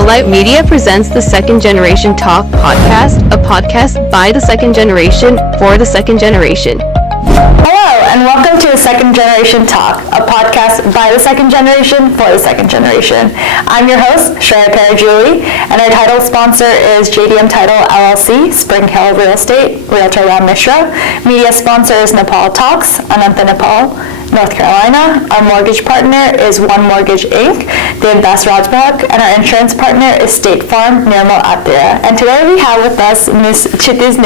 Alight Media presents the Second Generation Talk podcast, a podcast by the second generation for the second generation. Hello, and welcome to the Second Generation Talk, a podcast by the second generation for the second generation. I'm your host, Shreya Parajuli, and our title sponsor is JDM Title LLC, Spring Hill Real Estate, Realtor Ram Mishra. Media sponsor is Nepal Talks, Ananta Nepal, North Carolina. Our mortgage partner is One Mortgage Inc., Devdas Rajbhag, and our insurance partner is State Farm, Nirmal Atira. And today we have with us Ms. Kshitij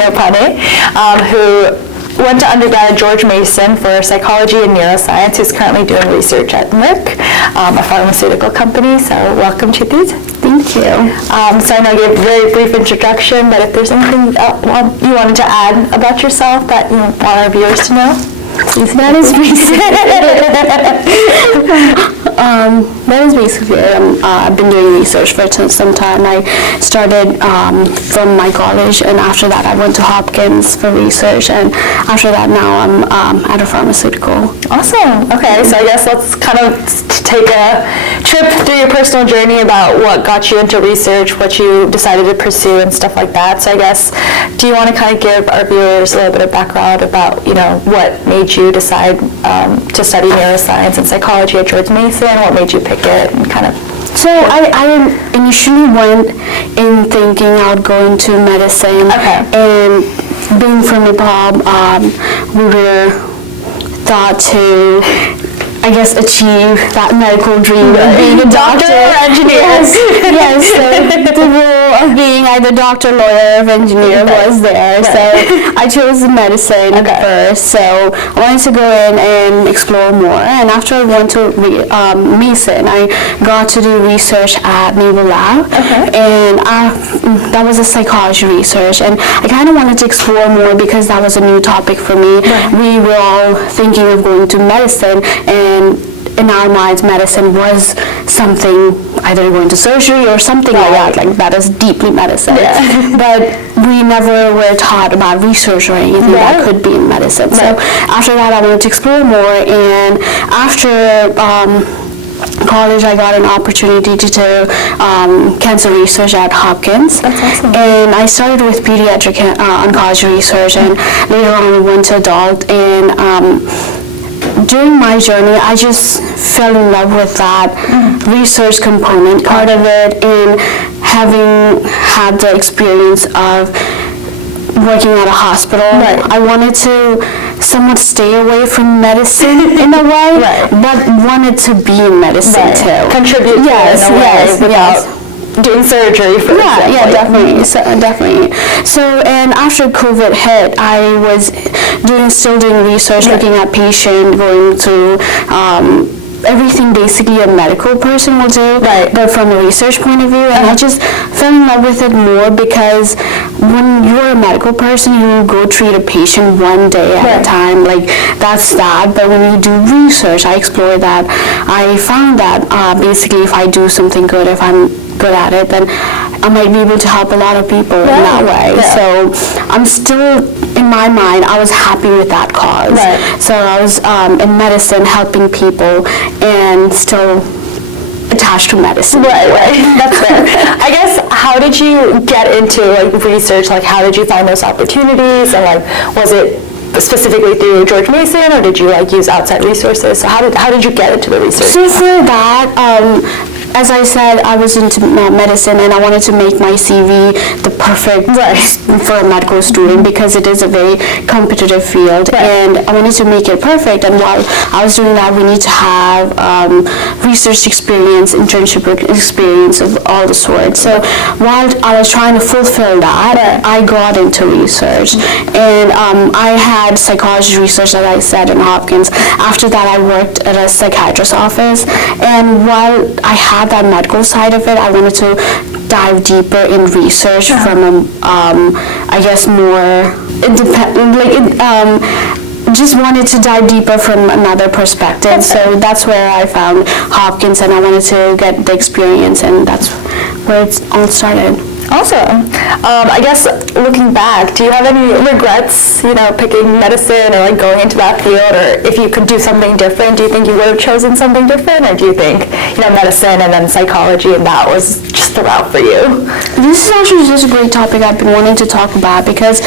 who went to undergrad at George Mason for psychology and neuroscience, who's currently doing research at Merck, a pharmaceutical company. So welcome, Kshitij. Thank you. So I know you gave a very brief introduction, but if there's anything you wanted to add about yourself that you want our viewers to know? That is basically it. I've been doing research for some time. I started from my college, and after that I went to Hopkins for research, and after that now I'm at a pharmaceutical. Awesome. Okay, so I guess let's kind of take a trip through your personal journey about what got you into research, what you decided to pursue, and stuff like that. So I guess, do you want to kind of give our viewers a little bit of background about, what made you decide to study neuroscience and psychology at George Mason? What made you pick it, and kind of? So I initially went in thinking I would go into medicine. Okay. And being from Nepal, we were thought to, I guess, achieve that medical dream of being a doctor or engineer. Yes. So the role of being either doctor, lawyer, or engineer was there. So I chose medicine first. So I wanted to go in and explore more. And after I went to Mason, I got to do research at Naval Lab. And that was a psychology research. And I kind of wanted to explore more because that was a new topic for me. We were all thinking of going to medicine, and in our minds, medicine was something, either going to surgery or something like that is deeply medicine. But we never were taught about research or anything that could be in medicine. So after that, I wanted to explore more, and after college, I got an opportunity to do cancer research at Hopkins. That's awesome. And I started with pediatric oncology research, and later on we went to adult. And during my journey, I just fell in love with that research component part of it, and having had the experience of working at a hospital, I wanted to somewhat stay away from medicine in a way, but wanted to be in medicine too. Contribute to it in a way without doing surgery, for example. Yeah, definitely. So, and after COVID hit, I was still doing research, looking at patient, going to everything basically a medical person will do, but from a research point of view. And I just fell in love with it more because when you're a medical person, you go treat a patient one day at a time, like that's that. But when you do research, I explore that. I found that basically if I do something good, if I'm good at it, then I might be able to help a lot of people in that way. So I'm still, in my mind, I was happy with that cause. So I was in medicine helping people and still attached to medicine. That's fair. I guess, how did you get into research? How did you find those opportunities? And was it specifically through George Mason, or did you use outside resources? So how did you get into the research? So for that, as I said, I was into medicine, and I wanted to make my CV the perfect for a medical student because it is a very competitive field, and I wanted to make it perfect. And while I was doing that, we need to have research experience, internship experience of all the sorts. So while I was trying to fulfill that, I got into research, and I had psychology research, as I said, in Hopkins. After that, I worked at a psychiatrist's office, and while I had that medical side of it, I wanted to dive deeper in research from I guess more independent, just wanted to dive deeper from another perspective. So that's where I found Hopkins, and I wanted to get the experience, and that's where it all started. Awesome. I guess looking back, do you have any regrets, picking medicine or like going into that field, or if you could do something different, do you think you would have chosen something different, or do you think, medicine and then psychology and that was just the route for you? This is actually just a great topic I've been wanting to talk about, because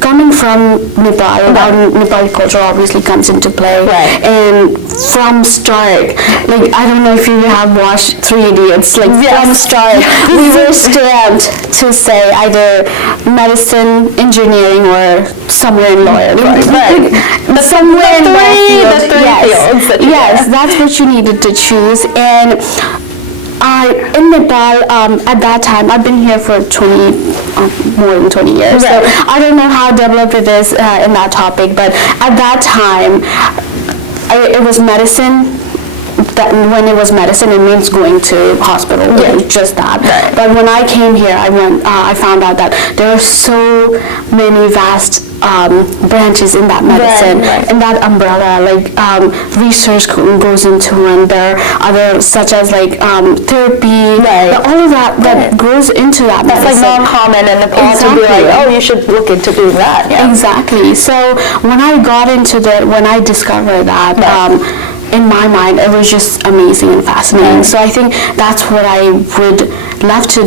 coming from Nepal, Nepali culture obviously comes into play. Right. And from start, like, I don't know if you have watched Three Idiots, like, from start, we were stamped to say either medicine, engineering, or somewhere in lawyer. Right. Somewhere in that field. The three fields. Yes, that's what you needed to choose. And in Nepal, at that time, I've been here for more than 20 years, right. so I don't know how developed it is in that topic, but at that time, it was medicine. When it was medicine, it means going to hospital, just that. Right. But when I came here, I found out that there are so many vast branches in that medicine, in that umbrella, like research goes into, and there are others such as like therapy, all of that goes into that That's medicine. like non-common in Nepal to be like, oh, you should look into doing that. Yeah. Exactly. So when I discovered that, in my mind, it was just amazing and fascinating. So I think that's what I would love to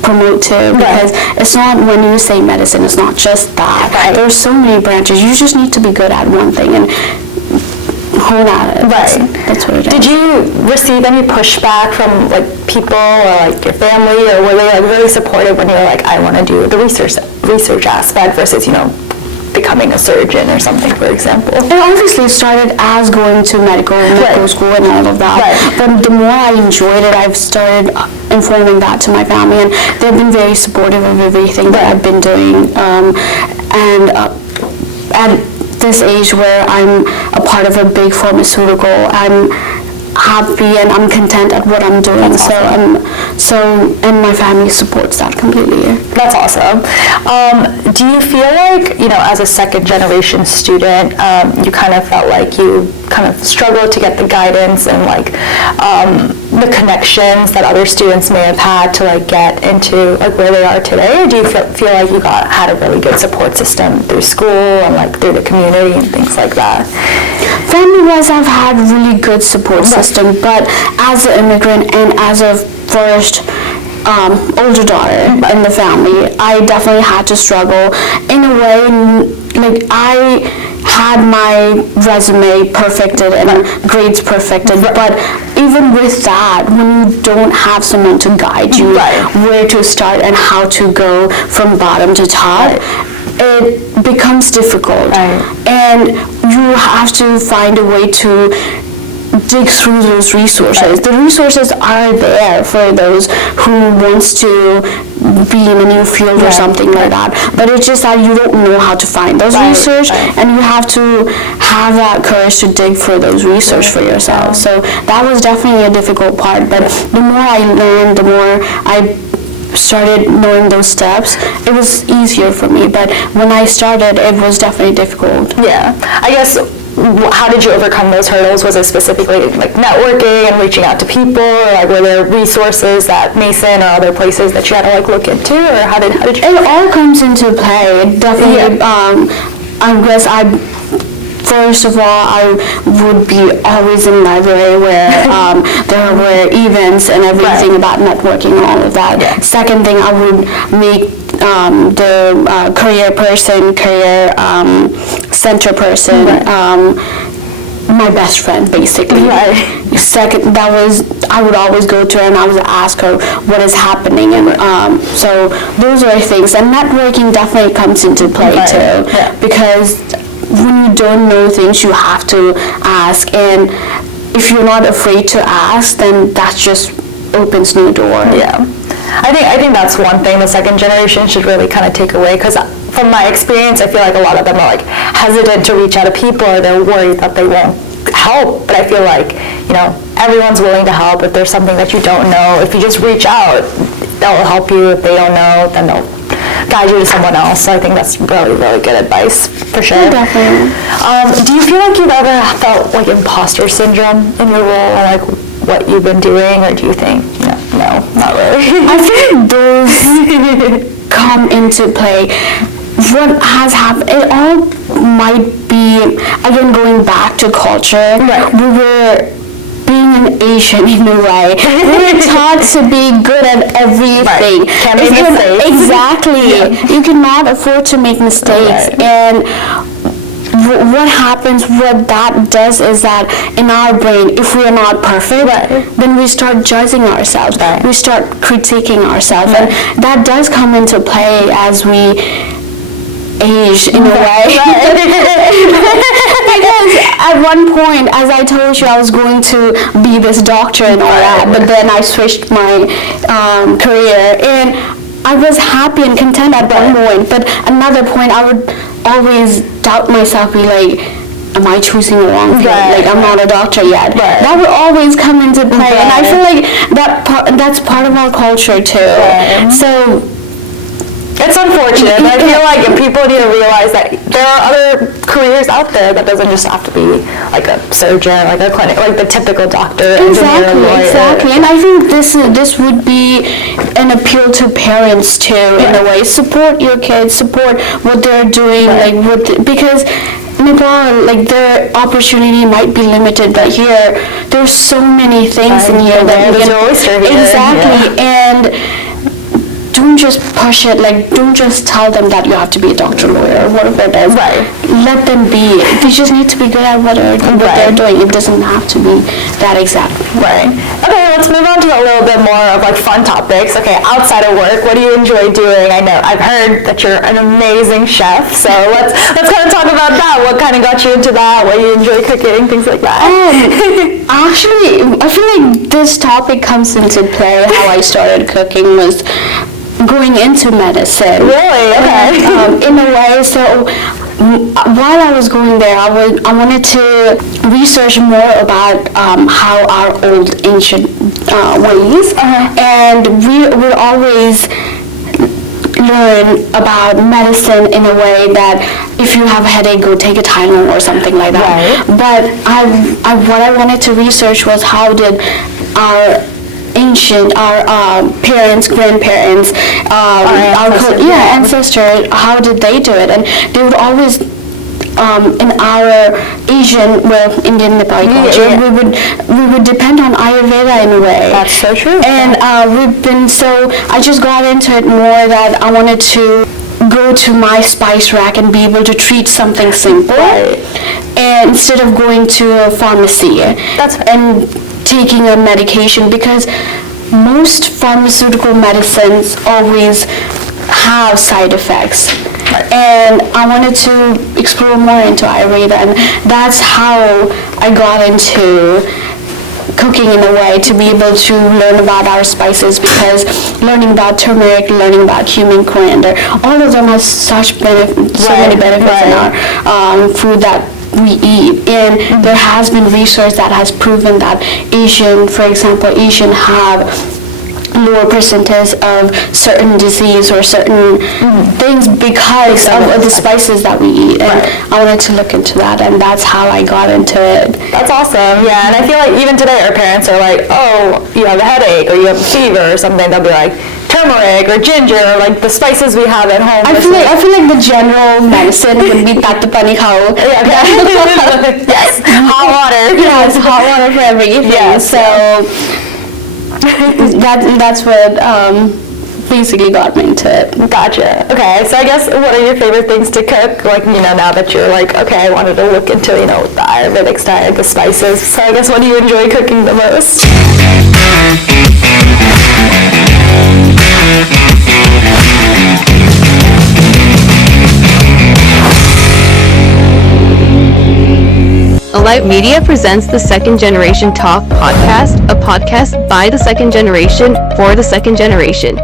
promote to, because it's not, when you say medicine, it's not just that. There are so many branches. You just need to be good at one thing and hone at it. That's what it is. Did you receive any pushback from like people or like your family, or were they like really supportive when you were like, I want to do the research aspect versus, becoming a surgeon or something, for example? It obviously started as going to medical school and all of that. But the more I enjoyed it, I've started informing that to my family, and they've been very supportive of everything that I've been doing. And at this age where I'm a part of a big pharmaceutical, I'm happy and I'm content at what I'm doing. That's awesome. And my family supports that completely. That's awesome. Do you feel like, as a second generation student, you kind of felt like you kind of struggled to get the guidance and like the connections that other students may have had to like get into like where they are today? Or do you feel like you had a really good support system through school and like through the community and things like that? Family-wise, I've had really good support system, but as an immigrant and as a first older daughter in the family, I definitely had to struggle in a way. Like, I had my resume perfected and grades perfected, but even with that, when you don't have someone to guide you where to start and how to go from bottom to top, it becomes difficult. And you have to find a way to dig through those resources. The resources are there for those who wants to be in a new field or something like that, but it's just that you don't know how to find those research, and you have to have that courage to dig for those research for yourself. So that was definitely a difficult part, but the more I learned, the more I started knowing those steps, it was easier for me. But when I started, it was definitely difficult. Yeah. I guess, how did you overcome those hurdles? Was it specifically like networking and reaching out to people, or like were there resources that Mason or other places that you had to like look into, or how did you? It all comes into play. Definitely. I guess first of all, I would be always in library where there were events and everything about networking and all of that. Second thing, I would make the career center person my best friend, basically. Second, I would always go to her and I would ask her what is happening, and so those are things. And networking definitely comes into play too, because when you don't know things, you have to ask, and if you're not afraid to ask, then that just opens new door. I think that's one thing the second generation should really kind of take away, because from my experience, I feel like a lot of them are like hesitant to reach out to people, or they're worried that they won't help. But I feel like, everyone's willing to help. If there's something that you don't know, if you just reach out, they'll help you. If they don't know, then they'll guide you to someone else. So I think that's really, really good advice, for sure. Definitely. Do you feel like you've ever felt like imposter syndrome in your role, or like what you've been doing, or do you think, no, not not really. I feel like those come into play. What has happened, it all might be, again, going back to culture. Right. We were being an Asian in a way. We were taught to be good at everything. Right. Can't make mistakes. Exactly. Yeah. You cannot afford to make mistakes. Right. And what happens, what that does is that in our brain, if we are not perfect, then we start judging ourselves. Right. We start critiquing ourselves. And that does come into play as we age in a way. Because at one point, as I told you, I was going to be this doctor and all that, but then I switched my career, and I was happy and content at one point, but another point I would always doubt myself, be like, am I choosing the wrong thing? Like, I'm not a doctor yet. That would always come into play, and I feel like that's part of our culture too. So it's unfortunate, but I feel like people need to realize that there are other careers out there that doesn't just have to be like a surgeon, like a clinic, like the typical doctor, engineer, lawyer. Exactly. And I think this would be an appeal to parents too, in a way. Support your kids, support what they're doing, because Nepal, like, their opportunity might be limited, but here there's so many things in here that you can. Exactly. And don't just push it, like, don't just tell them that you have to be a doctor, lawyer, or whatever it is. Let them be. They just need to be good at what they're doing. It doesn't have to be that exact. Okay, let's move on to a little bit more of like fun topics. Okay, outside of work, what do you enjoy doing? I know I've heard that you're an amazing chef, so let's kind of talk about that. What kind of got you into that? What you enjoy cooking, things like that. Actually, I feel like this topic comes into play. How I started cooking was going into medicine. Really? Okay. In a way, so while I was going there, I wanted to research more about how our old ancient ways, and we would always learn about medicine in a way that if you have a headache, go take a Tylenol or something like that. But what I wanted to research was how did our parents, grandparents, ancestors, how did they do it? And they would always, in our Indian Nepali culture, we would depend on Ayurveda in a way. That's so true. And I just got into it more that I wanted to go to my spice rack and be able to treat something simple, and instead of going to a pharmacy and taking a medication, because most pharmaceutical medicines always have side effects. And I wanted to explore more into Ayurveda, and that's how I got into cooking in a way, to be able to learn about our spices, because learning about turmeric, learning about cumin, coriander, all of them have such many benefits in our food that we eat. And there has been research that has proven that Asian have lower percentage of certain disease or certain things because of the spices that we eat. And I wanted to look into that, and that's how I got into it. That's awesome. Yeah, and I feel like even today our parents are like, oh, you have a headache or you have a fever or something, they'll be like, turmeric or ginger, or like the spices we have at home. I feel like the general medicine would be tat pani khao. Yes, hot water. Yes, hot water for everything. Yeah, so that's what basically got me into it. Gotcha. Okay, so I guess what are your favorite things to cook? Like, now that you're like, okay, I wanted to look into, the Ayurvedic style, the spices. So I guess what do you enjoy cooking the most? Alight Media presents the Second Generation Talk podcast, a podcast by the second generation for the second generation.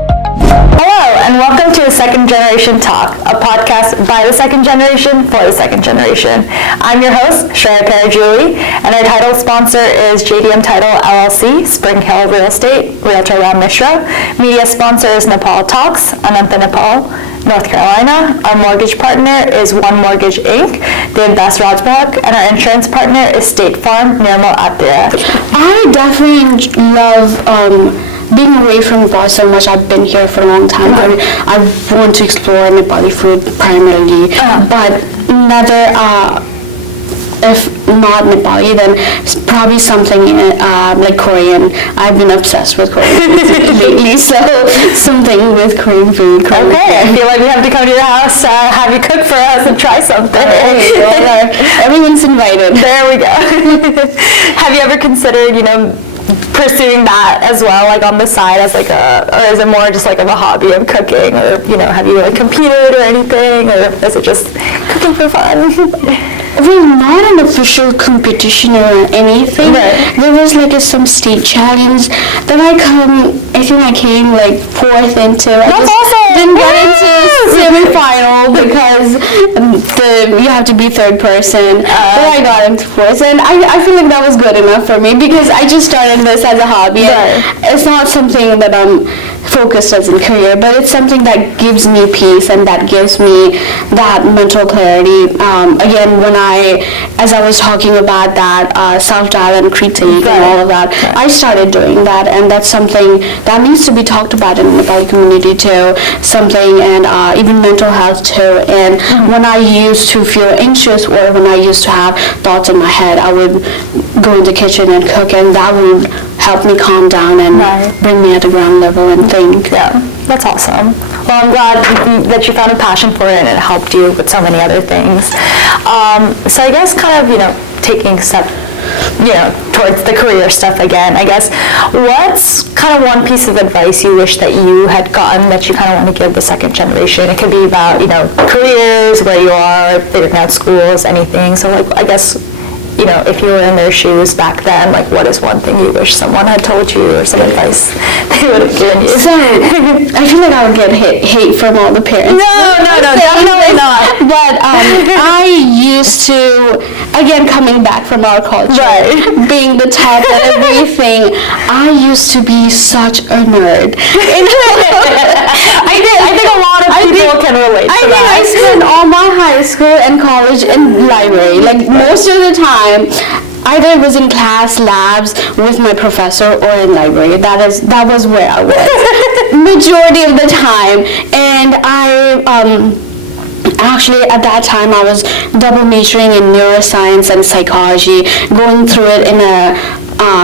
Hello, and welcome to the Second Generation Talk, a podcast by the second generation for the second generation. I'm your host, Shreya Parajuli, and our title sponsor is JDM Title LLC, Spring Hill Real Estate, Realtor Ram Mishra. Media sponsor is Nepal Talks, Ananta Nepal, North Carolina. Our mortgage partner is One Mortgage Inc., Devdas Rajbhag, and our insurance partner is State Farm, Nirmal Attira. I definitely love being away from Nepal so much, I've been here for a long time. I want to explore Nepali food primarily, but never, if not Nepali, then probably something like Korean. I've been obsessed with Korean food lately, so something with Korean food. Okay, I feel like we have to come to your house, have you cook for us, and try something. Everyone's invited. There we go. Have you ever considered, pursuing that as well, like on the side as like or is it more just like of a hobby of cooking, or have you like competed or anything, or is it just cooking for fun? Well, not an official competition or anything. Right. There was like some state challenge that I think I came like 4th into. I That's just awesome. didn't get into semi-final because you have to be 3rd person. But I got into 4th, and I feel like that was good enough for me because I just started this as a hobby. Right. It's not something that I'm focused as a career, but it's something that gives me peace and that gives me that mental clarity. Again, as I was talking about that self-doubt and critique and all of that, I started doing that, and that's something that needs to be talked about in the Nepali community too, and even mental health too. And when I used to feel anxious or when I used to have thoughts in my head, I would go in the kitchen and cook, and that would help me calm down and bring me at the ground level and think. Yeah, that's awesome. Well, I'm glad that you found a passion for it and it helped you with so many other things. So I guess kind of, taking a step, towards the career stuff again, I guess, what's kind of one piece of advice you wish that you had gotten that you kind of want to give the second generation? It could be about, careers, where you are, figuring out schools, anything. So like, I guess, if you were in their shoes back then, like what is one thing you wish someone had told you or some advice they would have given you? So, I feel like I would get hate from all the parents. No, definitely not. But I used to, again, coming back from our culture, being the top and everything, I used to be such a nerd. I think a lot of people can relate to that. I spent all my high school and college in library. Like most of the time, either it was in class, labs, with my professor, or in library. That was where I was majority of the time. And actually, at that time, I was double majoring in neuroscience and psychology, going through it in a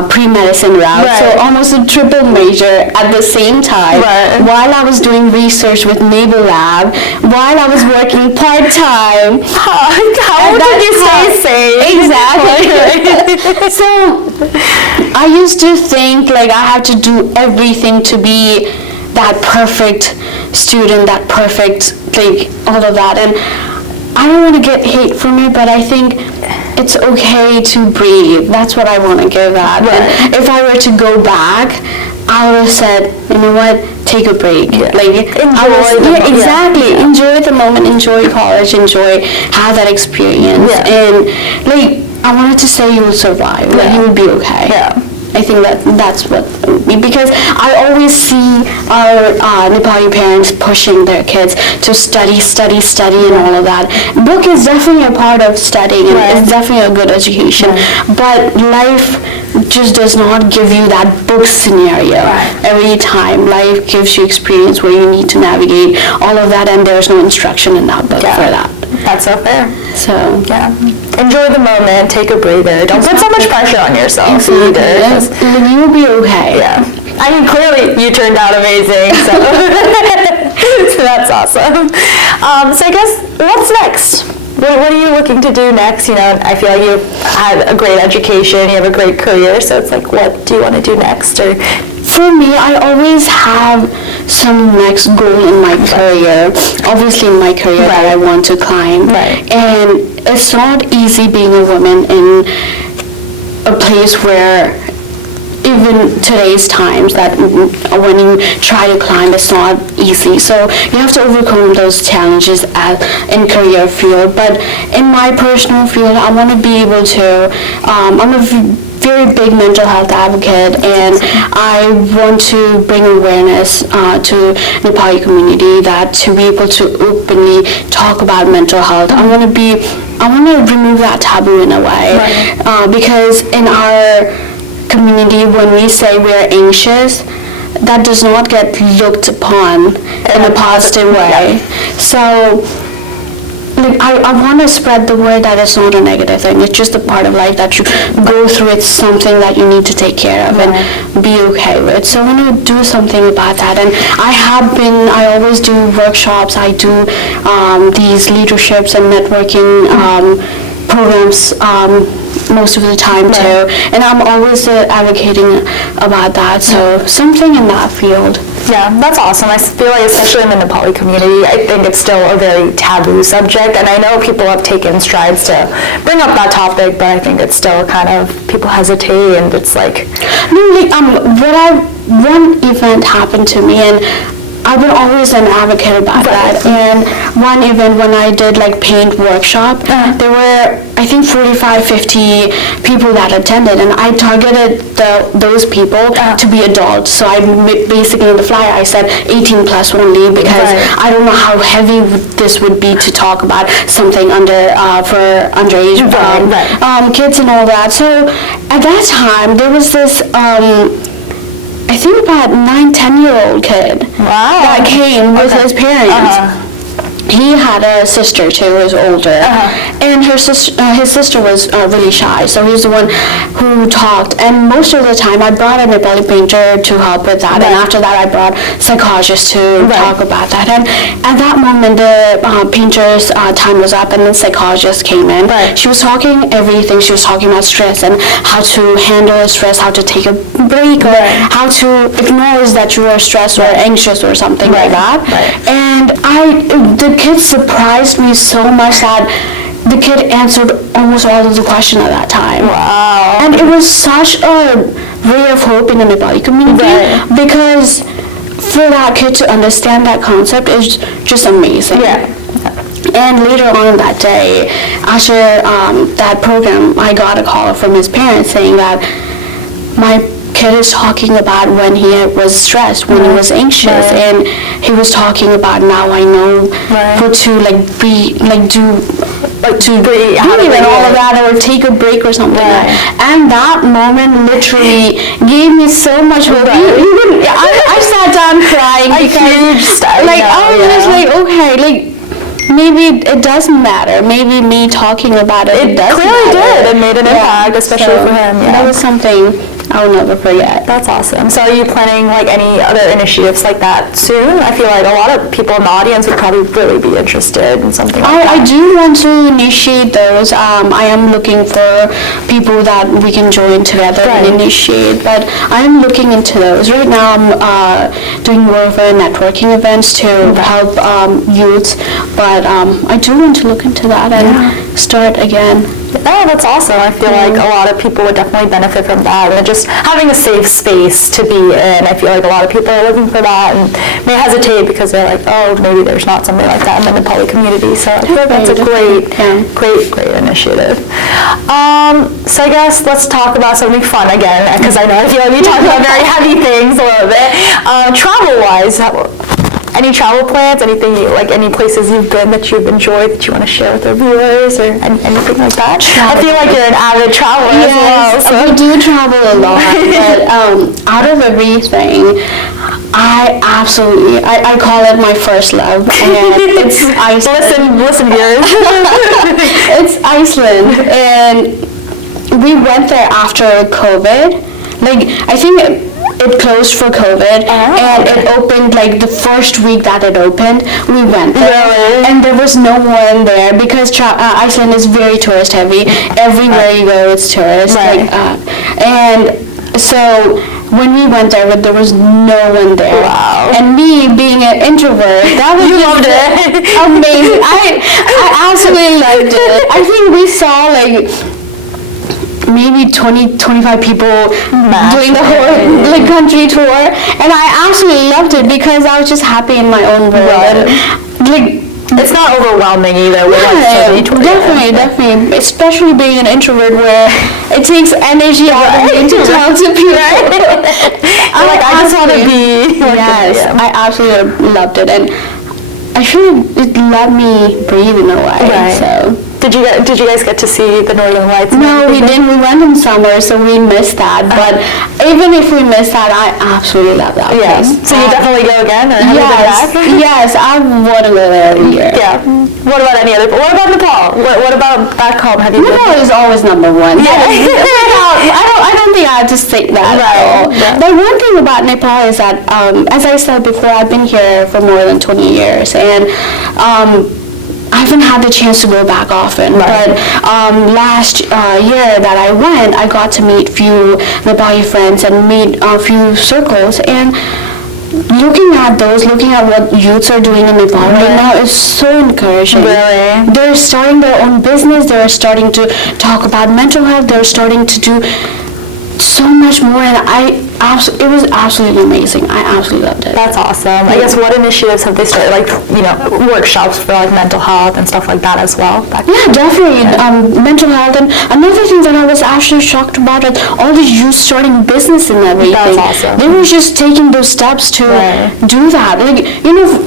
pre-medicine route, so almost a triple major at the same time, while I was doing research with Naval Lab, while I was working part-time. How did you stay safe? Exactly. So I used to think like I had to do everything to be that perfect student, that perfect, like all of that, and I don't want to get hate from it, but I think it's okay to breathe. That's what I want to give at. And if I were to go back, I would have said, you know what, take a break. Like enjoy the moment. Exactly. Enjoy the moment, enjoy college, have that experience. And like I wanted to say you will survive. Like you will be okay. I think that's what, because I always see our Nepali parents pushing their kids to study and all of that. Book is definitely a part of studying, and it's definitely a good education, but life just does not give you that book scenario every time. Life gives you experience where you need to navigate all of that, and there's no instruction in that book for that. That's so fair. So enjoy the moment, take a breather. Don't put so much pressure on yourself either. You will be okay. I mean, clearly you turned out amazing, so, so that's awesome. So I guess, what's next? What are you looking to do next? I feel like you had a great education, you have a great career, so it's like, what do you want to do next? Or for me, I always have some next goal in my career. Obviously, in my career that I want to climb. And it's not easy being a woman in a place where even today's times that when you try to climb, it's not easy. So you have to overcome those challenges in career field. But in my personal field, I want to be able to, I'm a very big mental health advocate, and I want to bring awareness to the Nepali community that to be able to openly talk about mental health. I want to remove that taboo in a way, because in our community, when we say we're anxious, that does not get looked upon in a positive way. So, like, I want to spread the word that it's not a negative thing. It's just a part of life that you go through. It's something that you need to take care of and be okay with. So I want to do something about that. And I always do workshops. I do these leaderships and networking programs most of the time too. And I'm always advocating about that. So something in that field. Yeah, that's awesome. I feel like, especially in the Nepali community, I think it's still a very taboo subject, and I know people have taken strides to bring up that topic, but I think it's still kind of, people hesitate, and it's like... No, like, one event happened to me, and I've been always an advocate about that. And one event when I did like paint workshop, there were I think 45, 50 people that attended, and I targeted those people to be adults. So I basically in the flyer I said 18 plus only, because I don't know how heavy this would be to talk about something for underage kids and all that. So at that time there was this I think about 9-10-year-old kid that came with his parents. He had a sister too, who was older, and his sister was really shy, so he was the one who talked. And most of the time I brought a Nepali painter to help with that, and after that I brought psychologists to talk about that. And at that moment the painter's time was up, and the psychologist came in. She was talking everything. She was talking about stress and how to handle stress, how to take a break, or how to acknowledge that you are stressed or anxious or something like that. And the kid surprised me so much that the kid answered almost all of the questions at that time. Wow. And it was such a ray of hope in the Nepali community, because for that kid to understand that concept is just amazing. And later on that day, after that program, I got a call from his parents saying that my kid is talking about when he was stressed, when he was anxious, and he was talking about, now I know how to breathe and all of that, or take a break or something. And that moment literally gave me so much hope. I sat down crying because I was just like, okay, maybe it doesn't matter. Maybe me talking about it does clearly matter. did. It made an impact, especially for him. That was something I'll never forget. That's awesome. So are you planning any other initiatives like that soon? I feel like a lot of people in the audience would probably really be interested in something like that. I do want to initiate those. I am looking for people that we can join together and initiate, but I am looking into those. Right now I'm doing more of a networking events to help youths, but I do want to look into that and start again. Oh, that's awesome. I feel like a lot of people would definitely benefit from that, and just having a safe space to be in. I feel like a lot of people are looking for that and may hesitate because they're like, oh, maybe there's not something like that in the Nepali community. So I feel like that's a great initiative. So I guess let's talk about something fun again, because I know I feel like we talk about very heavy things a little bit. Travel-wise, any travel plans, anything, any places you've been that you've enjoyed that you want to share with our viewers, or anything like that? I feel like you're an avid traveler as well. So. I do travel a lot, but out of everything, I call it my first love, and it's Iceland. Listen, viewers. It's Iceland, and we went there after COVID. I think it closed for COVID, and it opened the first week that it opened. We went there, and there was no one there because Iceland is very tourist heavy. Everywhere you go, it's tourist. And so when we went there was no one there. Wow. And me being an introvert, that was loved it. Amazing. I absolutely loved it. I think we saw maybe 20-25 people doing the whole country tour, and I absolutely loved it because I was just happy in my own world. And, it's not overwhelming either. Definitely, especially being an introvert where it takes energy out of you to talk to people. I just want to be. I absolutely loved it, and I feel it let me breathe in a way. So. Did you guys get to see the Northern Lights? No, we didn't. We went in summer, so we missed that. But even if we missed that, I absolutely love that place. So you definitely go again, or have you been back? Yes, I want to go there every year. Yeah. What about any other? What about Nepal? What about back home? Have you been? Nepal is always number one. Yeah. I don't think I have to say that. Right. Yeah. But one thing about Nepal is that, as I said before, I've been here for more than 20 years, and I haven't had the chance to go back often. Right. But last year that I went, I got to meet few Nepali friends and meet a few circles, and looking at what youths are doing in Nepal right now is so encouraging. Really? They're starting their own business, they're starting to talk about mental health, they're starting to do so much more, and it was absolutely amazing. I absolutely loved it. That's awesome. I guess what initiatives have they started, like, workshops for like mental health and stuff like that as well? Yeah, definitely. Mental health, and another thing that I was actually shocked about is all the youth starting business and everything. That's awesome. They were just taking those steps to do that. Like,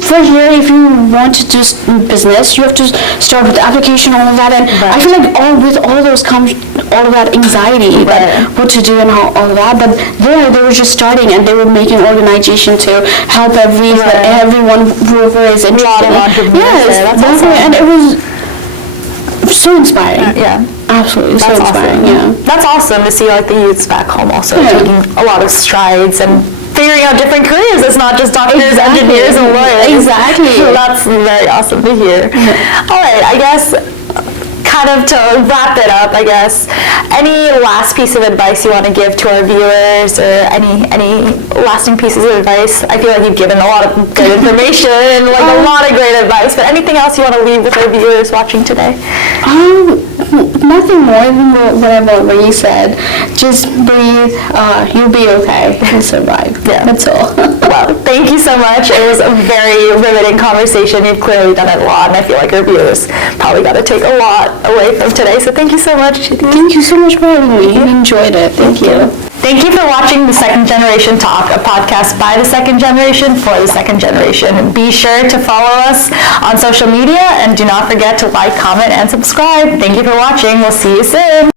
for here, if you want to do business, you have to start with the application, all of that, and I feel like with all those comes all of that anxiety, that what to do and all of that. But they were just starting, and they were making organization to help everyone whoever is interested. Yes, definitely, and it was so inspiring. Yeah. Absolutely, so inspiring. Awesome. Yeah. That's awesome to see like the youths back home also taking a lot of strides and figuring out different careers. It's not just doctors, engineers, and lawyers. Exactly. So that's very awesome to hear. All right, I guess kind of to wrap it up, I guess, any last piece of advice you want to give to our viewers, or any lasting pieces of advice? I feel like you've given a lot of good information, like a lot of great advice, but anything else you want to leave with our viewers watching today? Nothing more than what you said. Just breathe. You'll be okay. You'll survive. Yeah. That's all. Well, thank you so much. It was a very riveting conversation. You've clearly done it a lot, and I feel like our viewers probably got to take a lot away from today. So thank you so much. Thank you so much for having me. I enjoyed it. Thank you. Thank you for watching The Second Generation Talk, a podcast by the second generation for the second generation. Be sure to follow us on social media, and do not forget to like, comment, and subscribe. Thank you for watching. We'll see you soon.